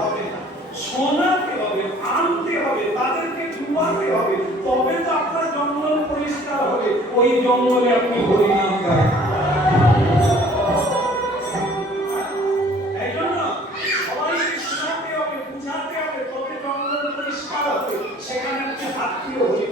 হবে না, শোনাতে হবে, আনতে হবে, তাদেরকে ঘুমাতে হবে, তবে তো আপনার জঙ্গল পরিষ্কার হবে। ওই জঙ্গলে আপনি হরিনাম গায়। এই জন্য সবাইকে শোনাতে হবে, বুঝাতে হবে, তবে জঙ্গল পরিষ্কার হবে। সেখানে আপনি আত্মীয় হয়ে